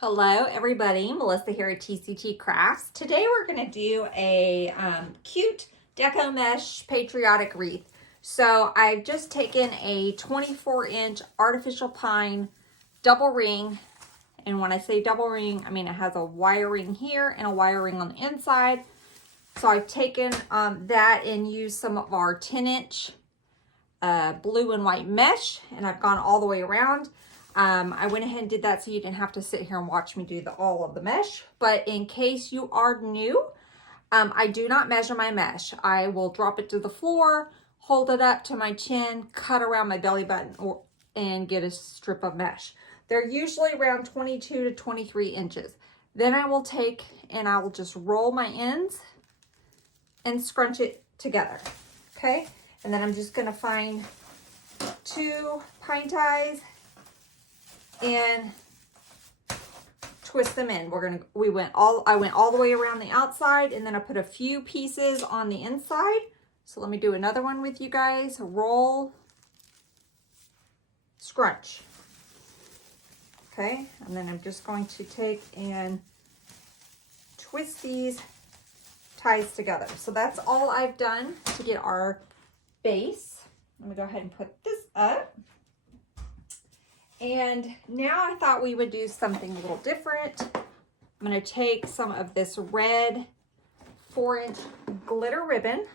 Hello everybody, Melissa here at TCT Crafts. Today we're going to do a cute deco mesh patriotic wreath. So I've just taken a 24-inch artificial pine double ring, and when I say double ring, I mean it has a wiring here and a wiring on the inside. So I've taken that and used some of our 10-inch blue and white mesh, and I've gone all the way around. I went ahead and did that so you didn't have to sit here and watch me do all of the mesh. But in case you are new, I do not measure my mesh. I will drop it to the floor, hold it up to my chin, cut around my belly button, and get a strip of mesh. They're usually around 22 to 23 inches. Then I will take and I will just roll my ends and scrunch it together, okay? And then I'm just gonna find 2 pine ties and twist them in. I went all the way around the outside, and then I put a few pieces on the inside. So let me do another one with you guys. Roll, scrunch. Okay, and then I'm just going to take and twist these ties together. So that's all I've done to get our base. Let me go ahead and put this up. And now I thought we would do something a little different. I'm going to take some of this red 4-inch glitter ribbon.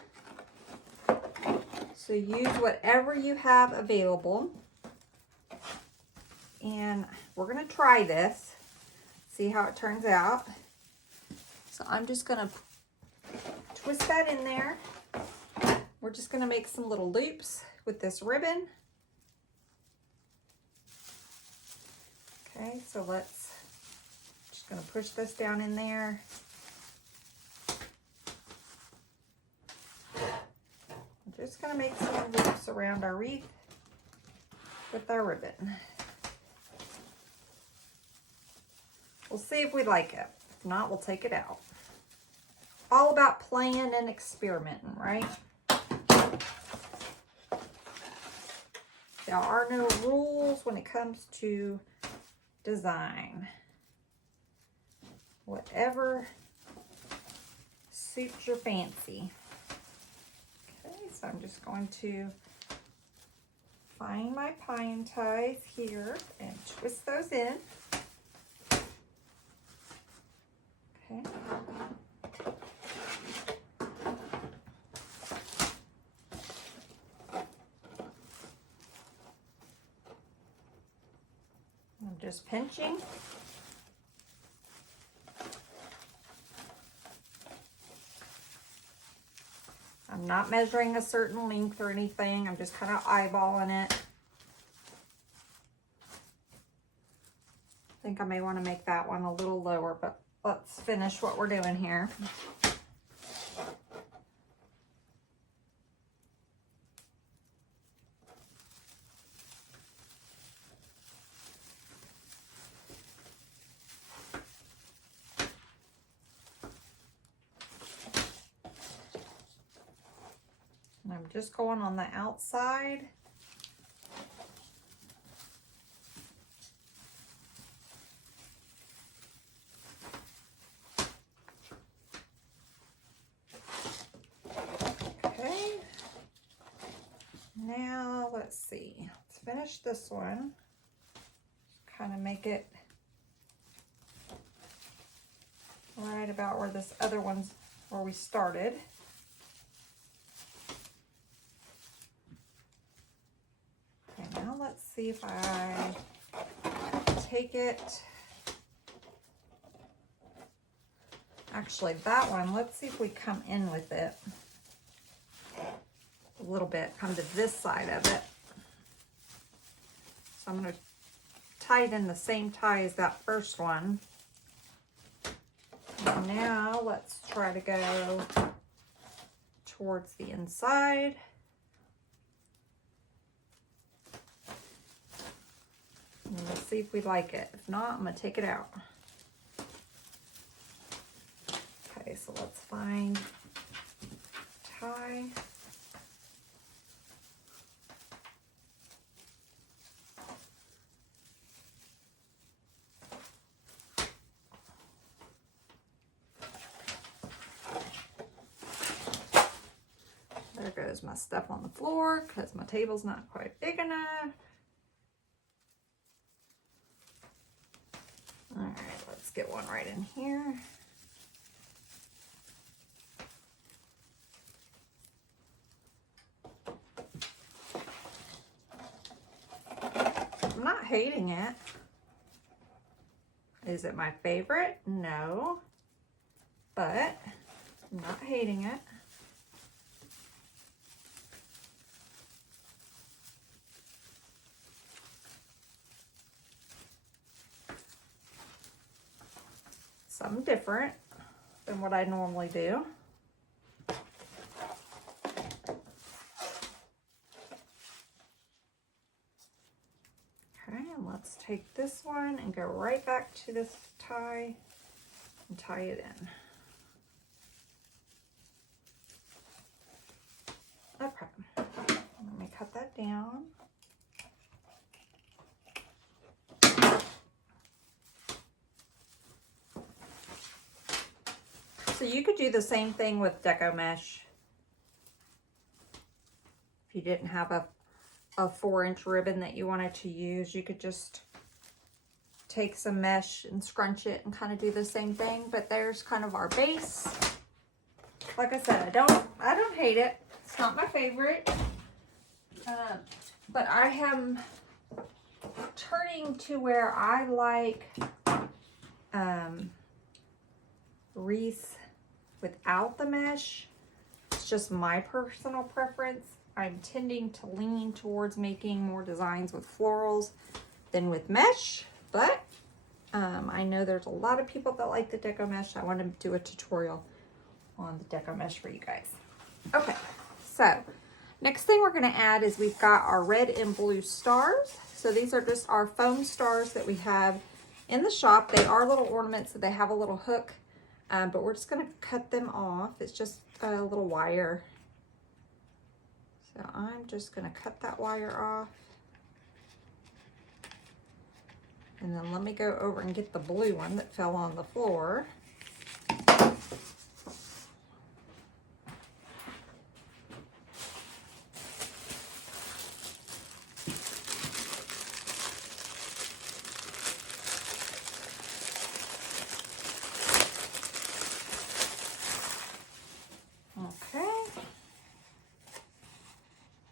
So use whatever you have available. And we're going to try this, see how it turns out. So I'm just going to twist that in there. We're just going to make some little loops with this ribbon. Okay, so just gonna push this down in there. I'm just gonna make some loops around our wreath with our ribbon. We'll see if we like it. If not, we'll take it out. All about playing and experimenting, right? There are no rules when it comes to design. Whatever suits your fancy. Okay, so I'm just going to find my pine ties here and twist those in. Okay. I'm just pinching. I'm not measuring a certain length or anything. I'm just kind of eyeballing it. I think I may want to make that one a little lower, but let's finish what we're doing here. And I'm just going on the outside. Okay. Now let's see. Let's finish this one. Kind of make it right about where this other one's, where we started. Now let's see if I take it. Actually, that one, let's see if we come in with it a little bit, come to this side of it. So I'm going to tie it in the same tie as that first one. And now let's try to go towards the inside. And let's see if we like it. If not, I'm going to take it out. Okay, so let's find tie. goes my stuff on the floor because my table's not quite big enough. All right, let's get one right in here. I'm not hating it. Is it my favorite? No, but I'm not hating it. Something different than what I normally do. Okay, and let's take this one and go right back to this tie and tie it in. Okay, let me cut that down. So you could do the same thing with Deco Mesh. If you didn't have a 4-inch ribbon that you wanted to use, you could just take some mesh and scrunch it and kind of do the same thing. But there's kind of our base. Like I said, I don't hate it. It's not my favorite, but I am turning to where I like wreaths without the mesh. It's just my personal preference. I'm tending to lean towards making more designs with florals than with mesh, but I know there's a lot of people that like the Deco Mesh. I want to do a tutorial on the Deco Mesh for you guys. Okay, so next thing we're going to add is we've got our red and blue stars. So these are just our foam stars that we have in the shop. They are little ornaments, so they have a little hook, but we're just going to cut them off. It's just a little wire. So I'm just going to cut that wire off. And then let me go over and get the blue one that fell on the floor.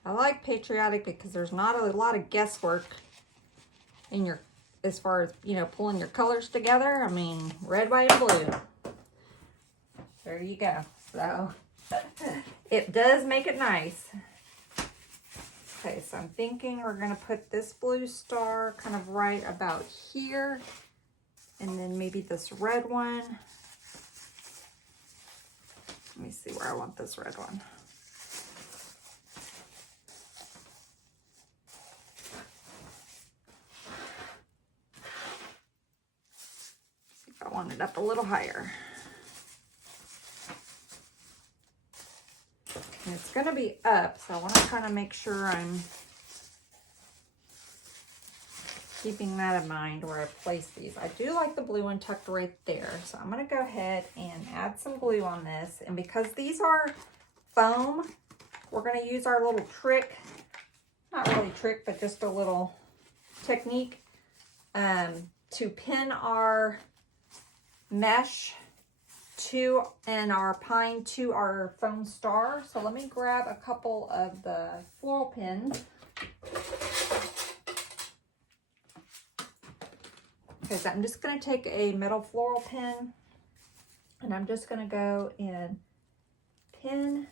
I like Patriotic because there's not a lot of guesswork in your, as far as, you know, pulling your colors together. I mean, red, white, and blue. There you go. So it does make it nice. Okay, so I'm thinking we're going to put this blue star kind of right about here. And then maybe this red one. Let me see where I want this red one. I want it up a little higher. And it's going to be up, so I want to kind of make sure I'm keeping that in mind where I place these. I do like the blue one tucked right there, so I'm going to go ahead and add some glue on this. And because these are foam, we're going to use our little trick, not really trick, but just a little technique to pin our mesh to and our pine to our foam star. So let me grab a couple of the floral pins. Okay, so I'm just going to take a metal floral pin and I'm just going to go and pin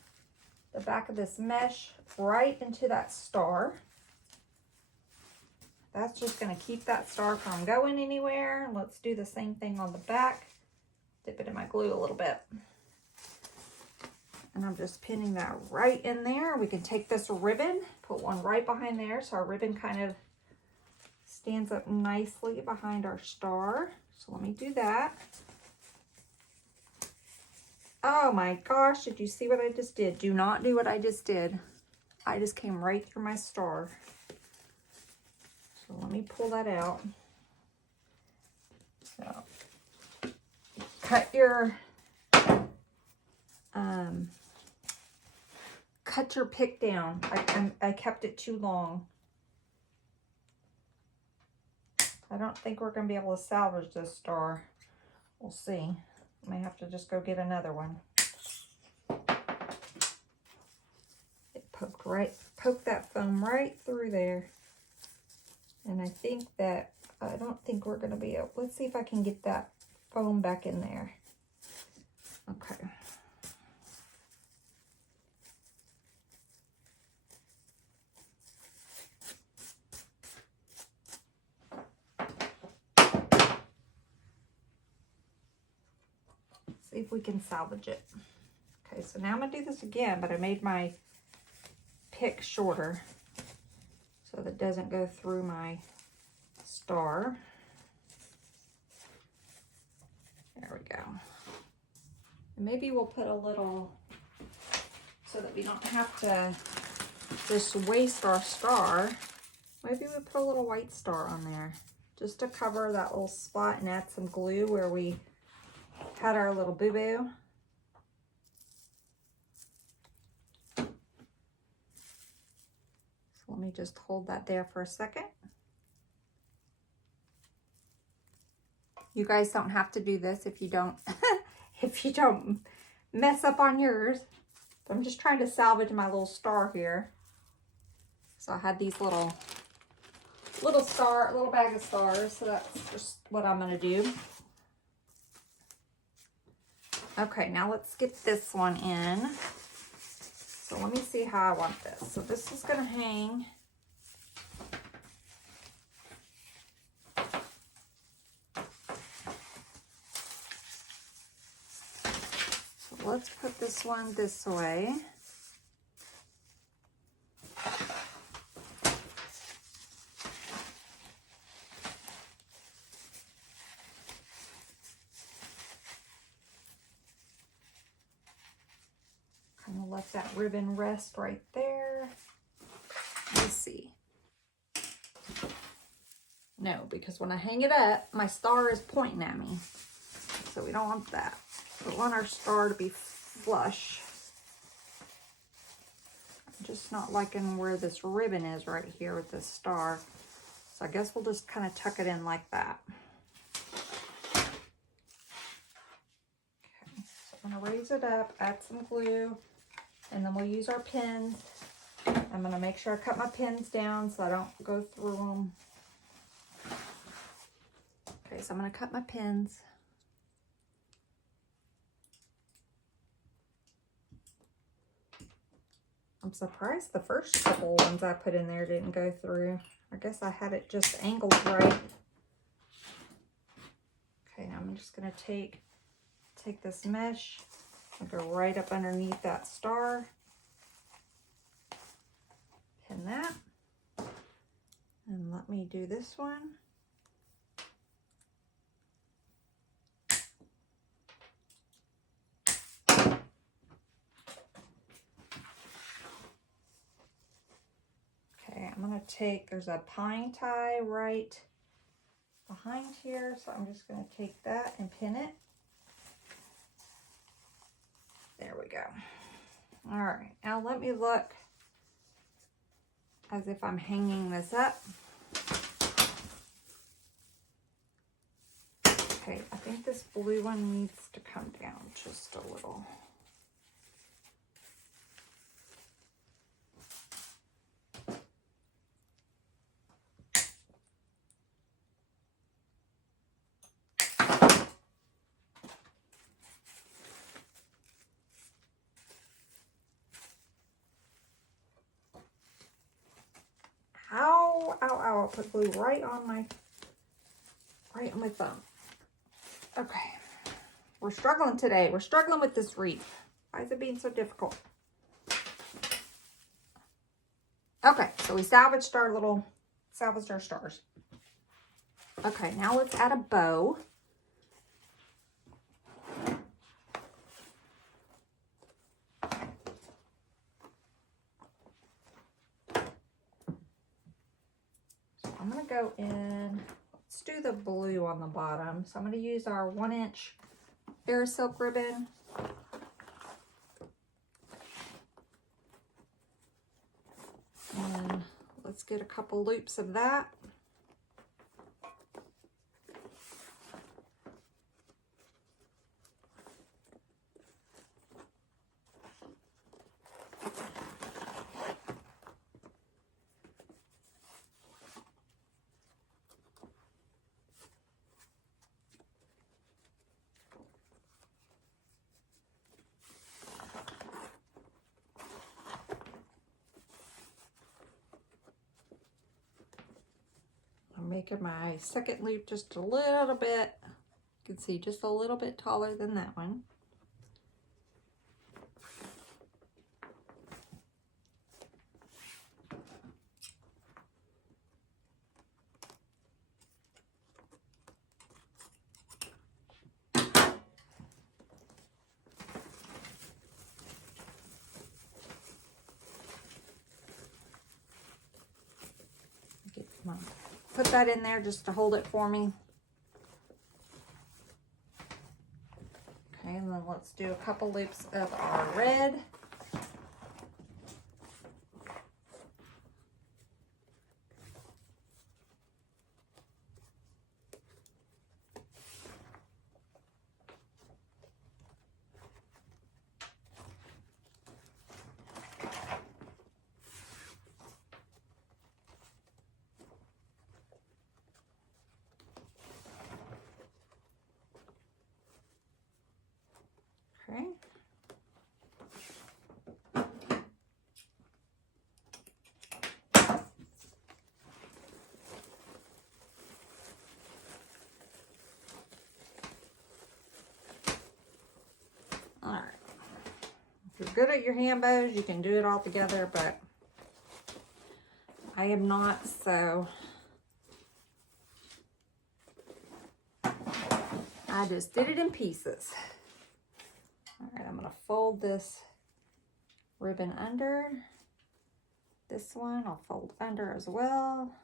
the back of this mesh right into that star. That's just going to keep that star from going anywhere. Let's do the same thing on the back. Dip it in my glue a little bit. And I'm just pinning that right in there. We can take this ribbon, put one right behind there so our ribbon kind of stands up nicely behind our star. So let me do that. Oh my gosh, did you see what I just did? Do not do what I just did. I just came right through my star. So let me pull that out. So cut your pick down. I kept it too long. I don't think we're going to be able to salvage this star. We'll see. I may have to just go get another one. It poked that foam right through there. And I think that, I don't think we're going to be able, let's see if I can get that foam back in there. Okay. See if we can salvage it. Okay, so now I'm going to do this again, but I made my pick shorter so that it doesn't go through my star. There we go. And maybe we'll put a little, so that we don't have to just waste our star. Maybe we put a little white star on there just to cover that little spot and add some glue where we had our little boo-boo. So let me just hold that there for a second. You guys don't have to do this if you don't if you don't mess up on yours. But I'm just trying to salvage my little star here. So I had these little bag of stars, so that's just what I'm gonna do. Okay, now let's get this one in. So let me see how I want this. So this is gonna hang. So let's put this one this way. Kind of let that ribbon rest right there. Let's see. No, because when I hang it up, my star is pointing at me. So we don't want that. We want our star to be flush. I'm just not liking where this ribbon is right here with this star. So I guess we'll just kind of tuck it in like that. Okay, so I'm gonna raise it up, add some glue, and then we'll use our pins. I'm gonna make sure I cut my pins down so I don't go through them. Okay, so I'm gonna cut my pins. I'm surprised the first couple ones I put in there didn't go through. I guess I had it just angled right. Okay, now I'm just gonna take this mesh and go right up underneath that star. Pin that. And let me do this one. Okay, I'm gonna take, there's a pine tie right behind here, so I'm just gonna take that and pin it. There we go. All right, now let me look as if I'm hanging this up. Okay, I think this blue one needs to come down just a little. Ow, ow, ow, I put glue right on my thumb. Okay, we're struggling today. We're struggling with this wreath. Why is it being so difficult? Okay, so we salvaged our stars. Okay, now let's add a bow. So I'm gonna go in, let's do the blue on the bottom. So I'm gonna use our 1-inch Fair silk ribbon. And let's get a couple loops of that. I'm making my second loop just a little bit, you can see, just a little bit taller than that one. Put that in there just to hold it for me. Okay, and then let's do a couple loops of our red. Okay. All right. If you're good at your hand bows, you can do it all together, but I am not, so I just did it in pieces. All right, I'm gonna fold this ribbon under. This one I'll fold under as well.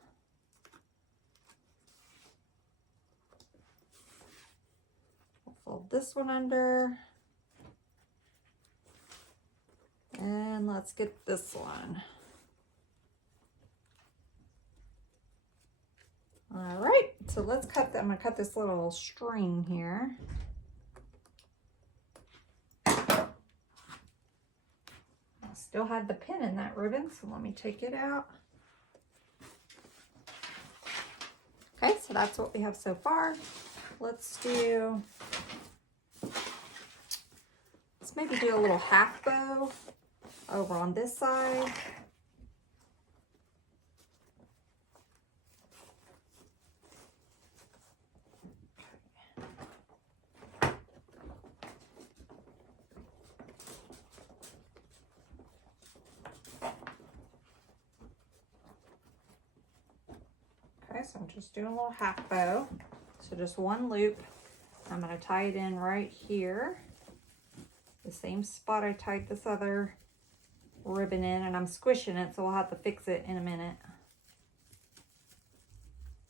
I'll fold this one under. And let's get this one. All right, so let's cut I'm gonna cut this little string here. I still had the pin in that ribbon, so let me take it out. Okay, so that's what we have so far. Let's maybe do a little half bow over on this side. Okay, so I'm just doing a little half bow. So just one loop. I'm going to tie it in right here. The same spot I tied this other ribbon in, and I'm squishing it, so we'll have to fix it in a minute.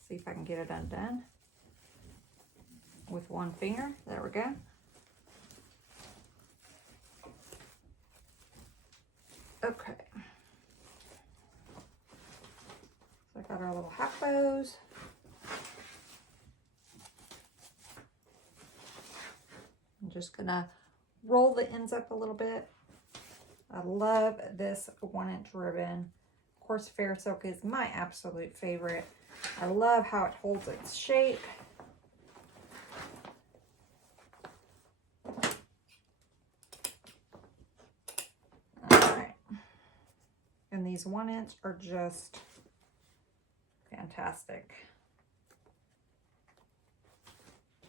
See if I can get it undone with one finger. There we go. Okay. So I got our little half bows. I'm just gonna roll the ends up a little bit. I love this 1-inch ribbon. Of course, Fair Silk is my absolute favorite. I love how it holds its shape. All right. And these 1-inch are just fantastic.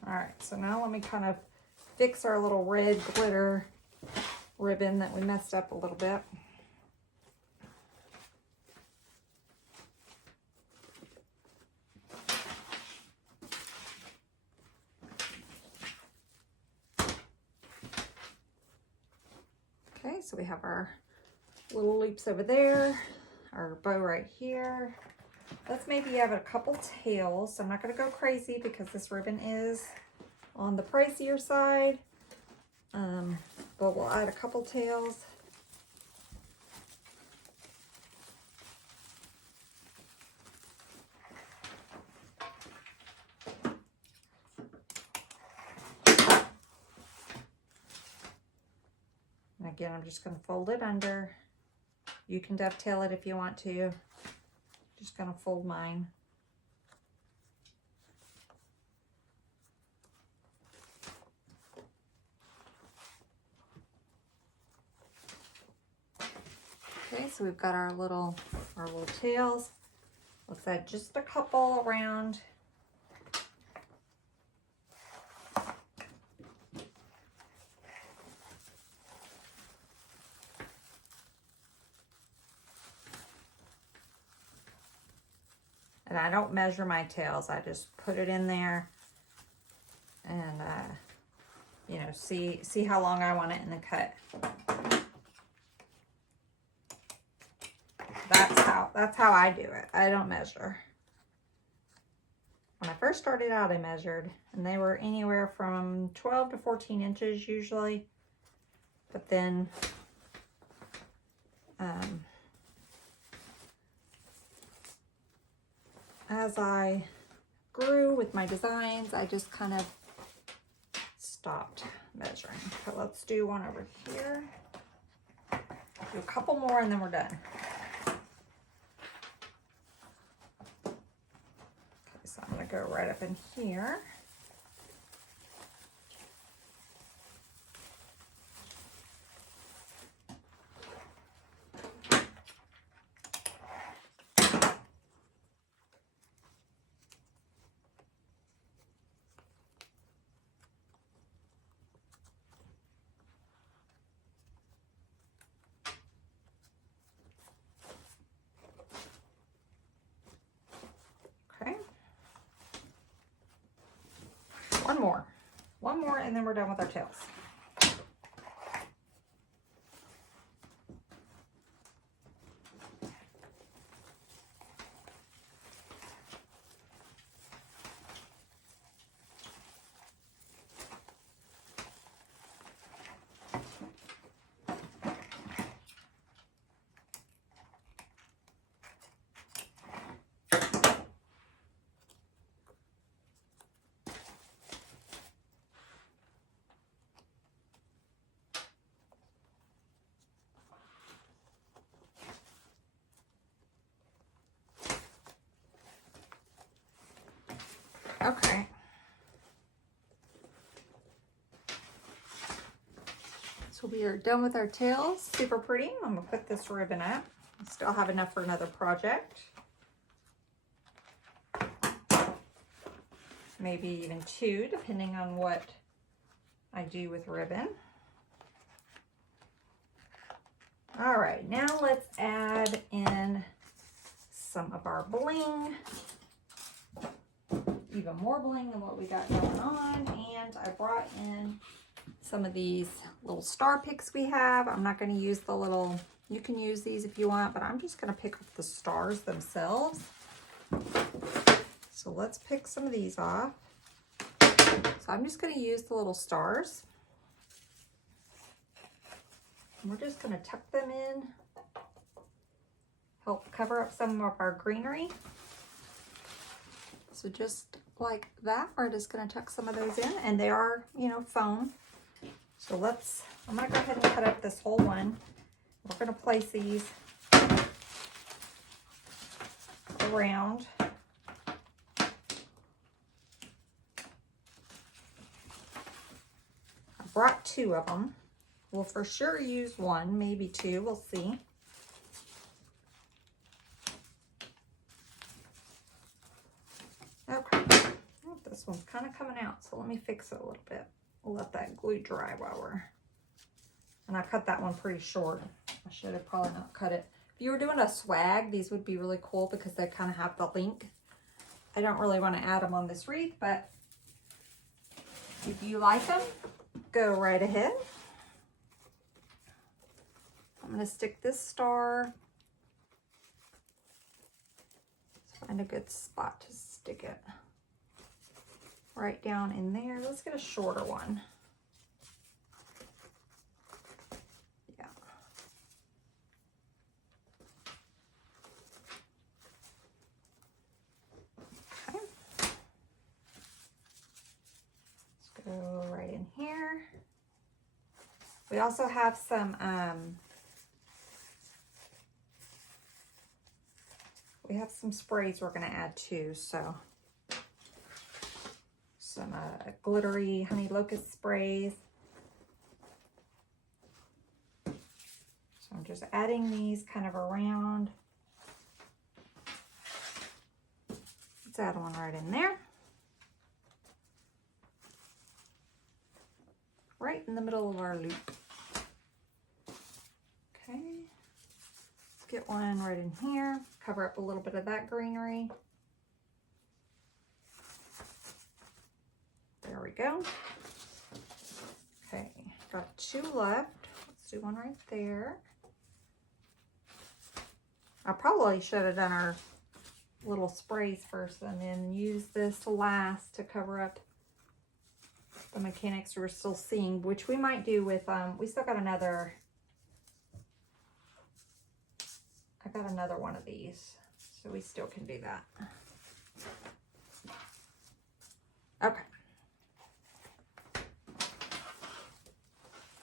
All right, so now let me kind of fix our little red glitter ribbon that we messed up a little bit. Okay, so we have our little loops over there, our bow right here. Let's maybe add a couple tails. So I'm not going to go crazy because this ribbon is on the pricier side, but we'll add a couple tails. again, I'm just going to fold it under. You can dovetail it if you want to. Just going to fold mine. Okay, so we've got our little tails. Let's add just a couple around. And I don't measure my tails. I just put it in there and, you know, see how long I want it in the cut. That's how I do it. I don't measure. When I first started out, I measured, and they were anywhere from 12 to 14 inches usually. But then, as I grew with my designs, I just kind of stopped measuring. So let's do one over here. Do a couple more and then we're done. Okay, so I'm going to go right up in here. One more, and then we're done with our tails. Okay. So we are done with our tails. Super pretty. I'm gonna put this ribbon up. I still have enough for another project. Maybe even two, depending on what I do with ribbon. All right, now let's add in some of our bling. Even more bling than what we got going on. And I brought in some of these little star picks we have. I'm not going to use the little, you can use these if you want, but I'm just going to pick up the stars themselves. So let's pick some of these off. So I'm just going to use the little stars. And we're just going to tuck them in, help cover up some of our greenery. So just like that, we're just going to tuck some of those in, and they are, you know, foam. So I'm going to go ahead and cut up this whole one. We're going to place these around. I brought two of them. We'll for sure use one, maybe two, we'll see. Okay, well, this one's kind of coming out, so let me fix it a little bit. We'll let that glue dry while and I cut that one pretty short. I should have probably not cut it. If you were doing a swag, these would be really cool because they kind of have the link. I don't really want to add them on this wreath, but if you like them, go right ahead. I'm going to stick this star. Let's find a good spot to stick it. Right down in there. Let's get a shorter one. Yeah. Okay. Let's go right in here. We also have some, we have some sprays we're going to add too. So some glittery honey locust sprays. So I'm just adding these kind of around. Let's add one right in there. Right in the middle of our loop. Okay. Let's get one right in here. Cover up a little bit of that greenery. There we go. Okay, got two left. Let's do one right there. I probably should have done our little sprays first and then use this last to cover up the mechanics we're still seeing, which we might do with, we still got another, I got another one of these, so we still can do that. Okay.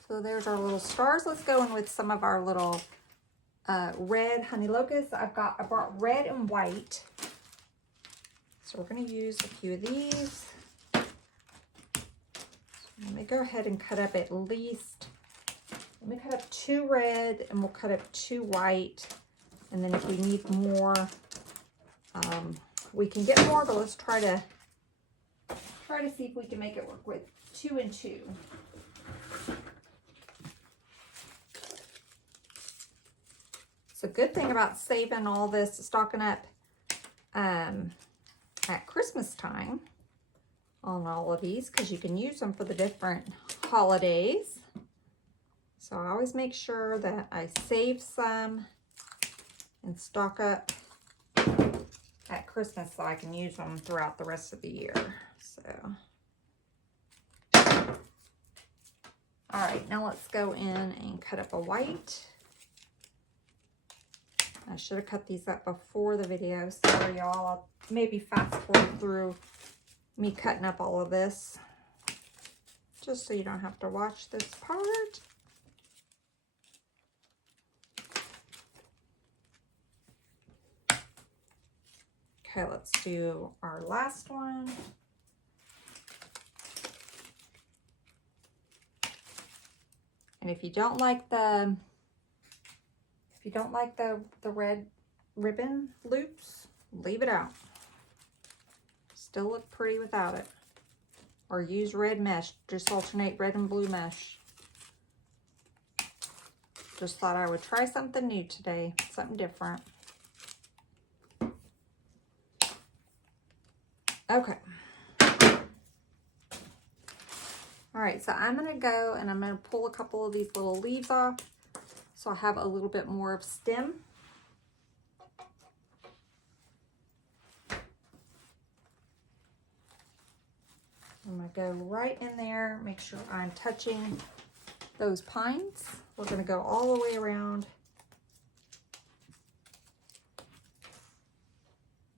So there's our little stars. Let's go in with some of our little red honey locusts. I brought red and white. So we're going to use a few of these. Let me go ahead and cut up at least, let me cut up 2 red and we'll cut up 2 white. And then if we need more, we can get more, but let's try to see if we can make it work with 2 and 2. It's a good thing about saving all this, stocking up at Christmas time on all of these, because you can use them for the different holidays. So I always make sure that I save some and stock up at Christmas so I can use them throughout the rest of the year. So, all right, now let's go in and cut up a white. I should have cut these up before the video. Sorry, y'all. I'll maybe fast forward through me cutting up all of this, just so you don't have to watch this part. Okay, let's do our last one. And if you don't like the red ribbon loops, leave it out. Still look pretty without it. Or use red mesh. Just alternate red and blue mesh. Just thought I would try something new today. Something different. Okay. All right, so I'm gonna go and I'm gonna pull a couple of these little leaves off so I have a little bit more of stem. I'm gonna go right in there, make sure I'm touching those pines. We're gonna go all the way around.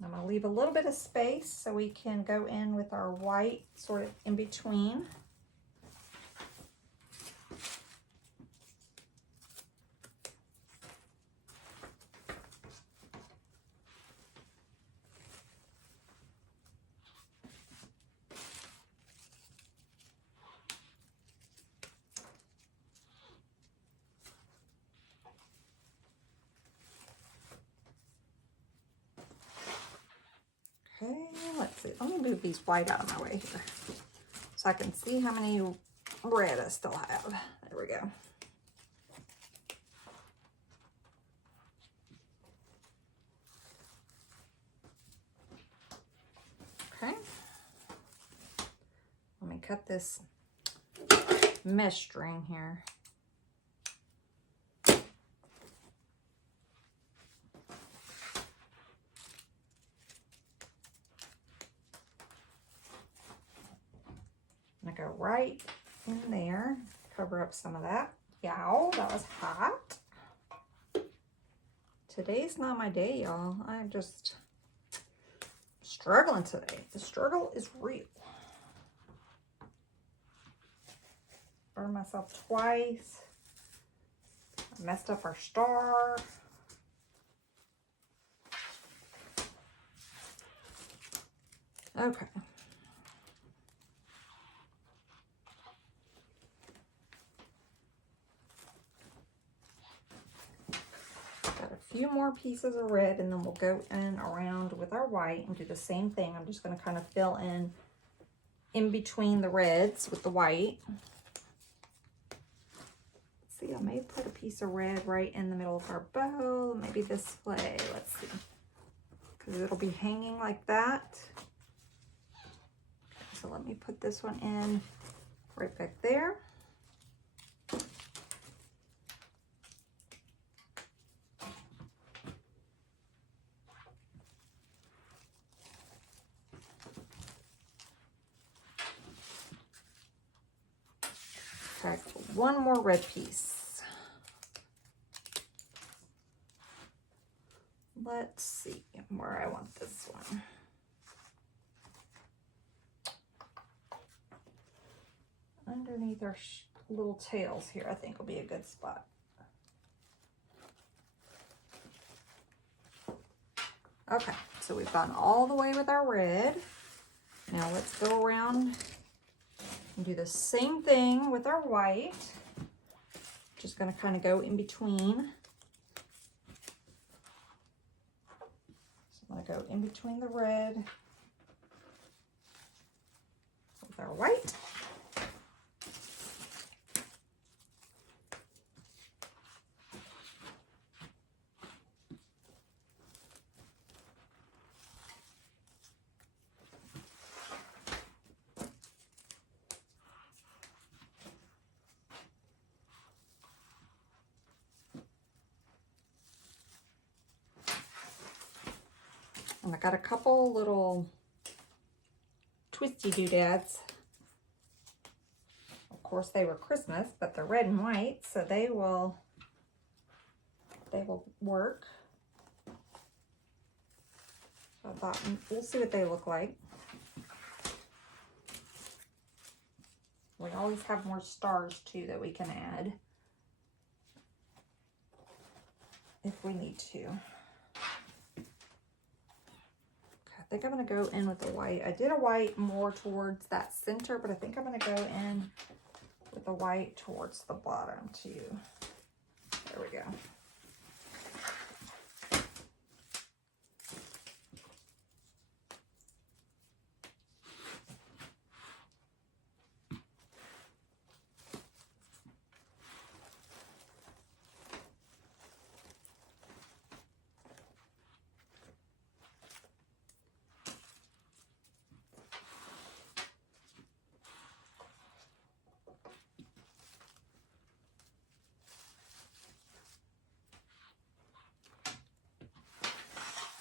I'm gonna leave a little bit of space so we can go in with our white sort of in between. Okay, let's see. Let me move these white out of my way here so I can see how many red I still have. There we go. Okay. Let me cut this mesh string here. I'm gonna go right in there, cover up some of that. Yow, that was hot. Today's not my day, y'all. I'm just struggling today. The struggle is real. All burned myself twice. I messed up our star. Okay. Got a few more pieces of red, and then we'll go in around with our white and do the same thing. I'm just going to kind of fill in between the reds with the white. Let's see, I may put a piece of red right in the middle of our bow, maybe this way. Let's see, because it'll be hanging like that. Okay, so let me put this one in right back there. Okay, one more red piece. Let's see where I want this one. Underneath our little tails here, I think will be a good spot. Okay, so we've gone all the way with our red. Now let's go around and do the same thing with our white. Just going to kind of go in between. So I'm going to go in between the red with our white. And I got a couple little twisty doodads. Of course, they were Christmas, but they're red and white, so they will work. So I thought we'll see what they look like. We always have more stars too that we can add if we need to. I think I'm going to go in with the white. I did a white more towards that center, but I think I'm going to go in with the white towards the bottom too. There we go.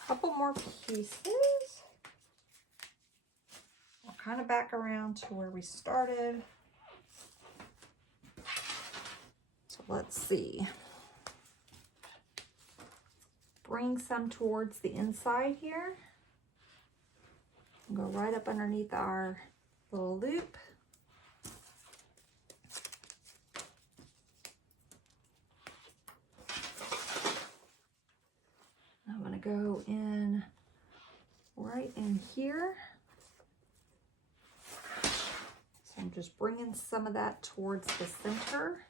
Couple more pieces. We'll kind of back around to where we started. So let's see. Bring some towards the inside here. Go right up underneath our little loop. I'm going to go in right in here. So I'm just bringing some of that towards the center.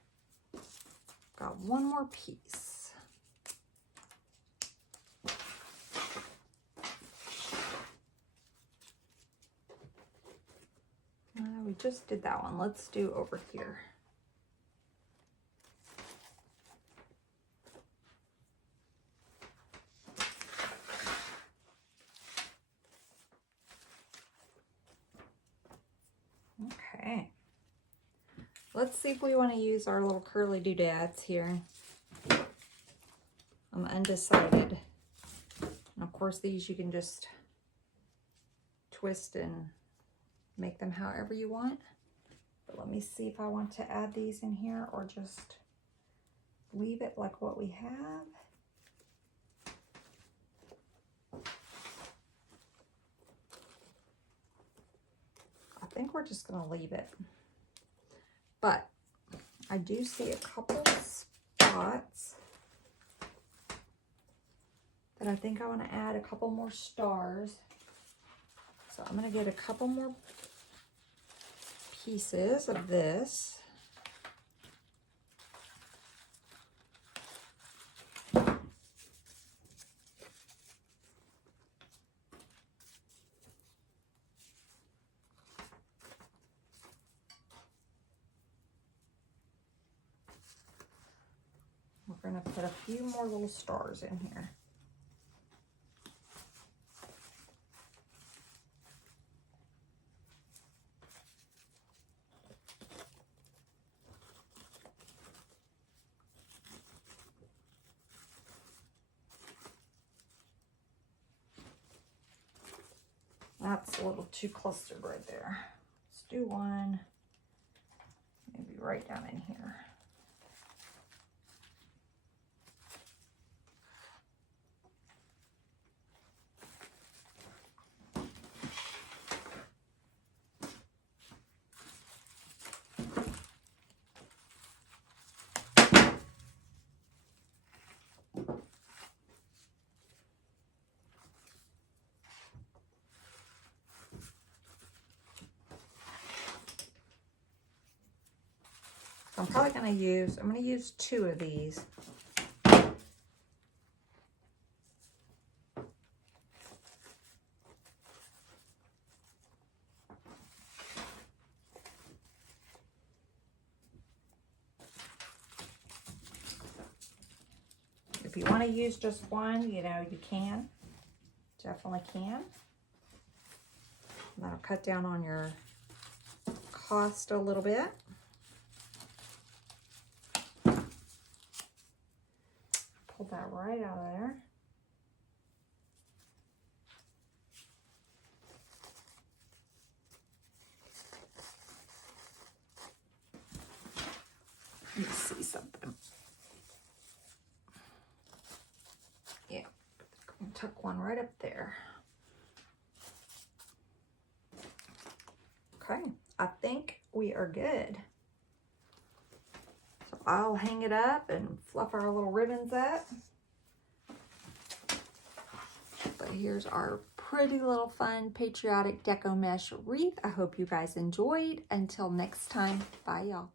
Got one more piece. We just did that one. Let's do over here. Okay. Let's see if we want to use our little curly doodads here. I'm undecided. And of course, these you can just twist and make them however you want. But let me see if I want to add these in here or just leave it like what we have. I think we're just going to leave it. But I do see a couple spots that I think I want to add a couple more stars. So I'm going to get a couple more pieces of this. We're going to put a few more little stars in here. That's a little too clustered right there. Let's do one, maybe right down in here. I'm probably going to use 2 of these. If you want to use just one, you know, you can. Definitely can. That'll cut down on your cost a little bit. Pull that right out of there. Let me see something. Yeah, tuck one right up there. Okay, I think we are good. So I'll hang it up and fluff our little ribbons up. But here's our pretty little fun Patriotic Deco Mesh Wreath. I hope you guys enjoyed. Until next time, bye y'all.